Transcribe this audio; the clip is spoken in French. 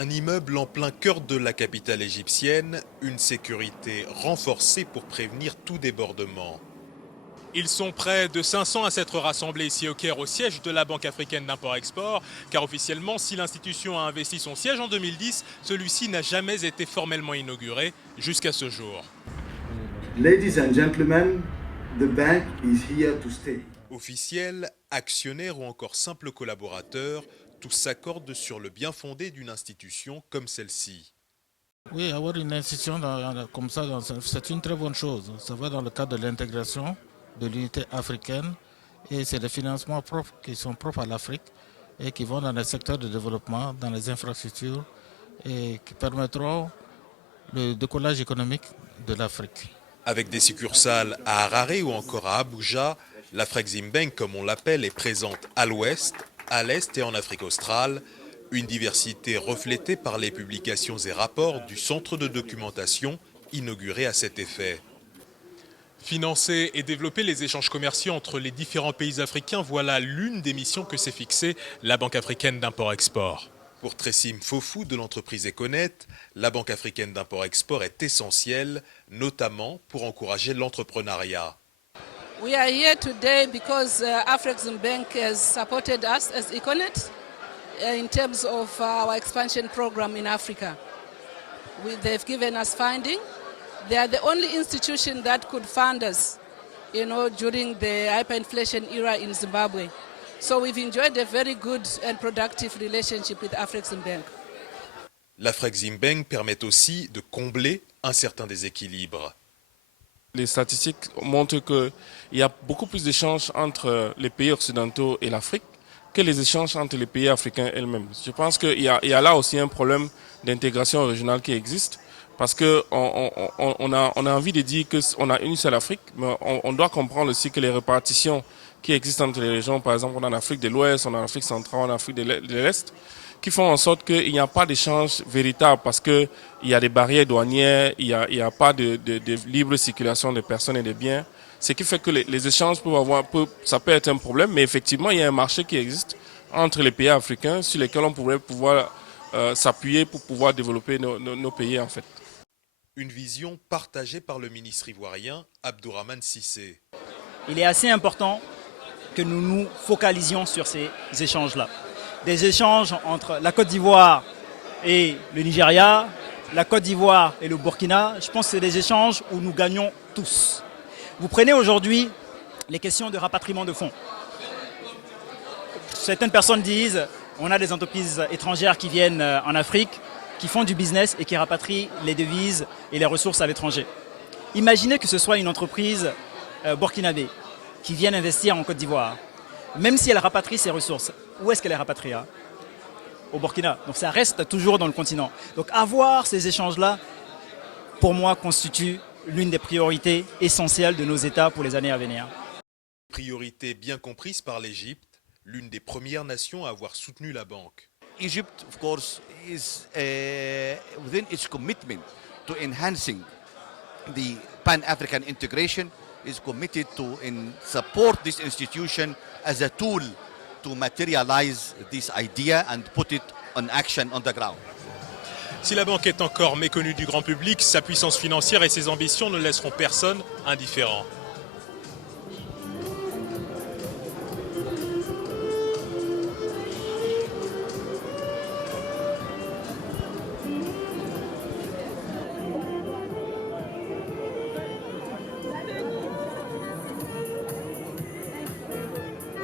Un immeuble en plein cœur de la capitale égyptienne, une sécurité renforcée pour prévenir tout débordement. Ils sont près de 500 à s'être rassemblés ici au Caire au siège de la Banque africaine d'import-export, car officiellement, si l'institution a investi son siège en 2010, celui-ci n'a jamais été formellement inauguré jusqu'à ce jour. Ladies and gentlemen, the bank is here to stay. Officiels, actionnaires ou encore simples collaborateurs, tous s'accordent sur le bien fondé d'une institution comme celle-ci. Oui, avoir une institution comme ça, c'est une très bonne chose. Ça va dans le cadre de l'intégration de l'unité africaine et c'est des financements propres qui sont propres à l'Afrique et qui vont dans les secteurs de développement, dans les infrastructures et qui permettront le décollage économique de l'Afrique. Avec des succursales à Harare ou encore à Abuja, l'Afreximbank, comme on l'appelle, est présente à l'ouest, à l'est et en Afrique australe, une diversité reflétée par les publications et rapports du centre de documentation inauguré à cet effet. Financer et développer les échanges commerciaux entre les différents pays africains, voilà l'une des missions que s'est fixée la Banque africaine d'import-export. Pour Tressim Fofou de l'entreprise Econet, la Banque africaine d'import-export est essentielle, notamment pour encourager l'entrepreneuriat. We are here today because Afreximbank has supported us as Econet in terms of our expansion program in Africa. They've given us funding. They are the only institution that could fund us, during the hyperinflation era in Zimbabwe. So we've enjoyed a very good and productive relationship with Afreximbank. L'Afreximbank permet aussi de combler un certain déséquilibre. Les statistiques montrent qu'il y a beaucoup plus d'échanges entre les pays occidentaux et l'Afrique que les échanges entre les pays africains eux-mêmes. Je pense qu'il y a là aussi un problème d'intégration régionale qui existe. Parce qu'on a envie de dire qu'on a une seule Afrique, mais on doit comprendre aussi que les répartitions qui existent entre les régions, par exemple, on a en Afrique de l'Ouest, on a en Afrique centrale, on a en Afrique de l'Est, qui font en sorte qu'il n'y a pas d'échange véritable parce qu'il y a des barrières douanières, il n'y a pas de libre circulation des personnes et des biens. Ce qui fait que les échanges ça peut être un problème, mais effectivement, il y a un marché qui existe entre les pays africains sur lesquels on pourrait pouvoir s'appuyer pour pouvoir développer nos pays, en fait. Une vision partagée par le ministre ivoirien Abdourahmane Cissé. Il est assez important que nous nous focalisions sur ces échanges-là. Des échanges entre la Côte d'Ivoire et le Nigeria, la Côte d'Ivoire et le Burkina, je pense que c'est des échanges où nous gagnons tous. Vous prenez aujourd'hui les questions de rapatriement de fonds. Certaines personnes disent on a des entreprises étrangères qui viennent en Afrique, qui font du business et qui rapatrient les devises et les ressources à l'étranger. Imaginez que ce soit une entreprise burkinabé qui vient investir en Côte d'Ivoire. Même si elle rapatrie ses ressources, où est-ce qu'elle les rapatriera? Au Burkina. Donc ça reste toujours dans le continent. Donc avoir ces échanges-là, pour moi, constitue l'une des priorités essentielles de nos États pour les années à venir. Priorité bien comprise par l'Égypte, l'une des premières nations à avoir soutenu la banque. Egypt, of course, is within its commitment to enhancing the Pan-African integration, is committed to support this institution as a tool to materialize this idea and put it on action on the ground. Si la banque est encore méconnue du grand public, sa puissance financière et ses ambitions ne laisseront personne indifférent.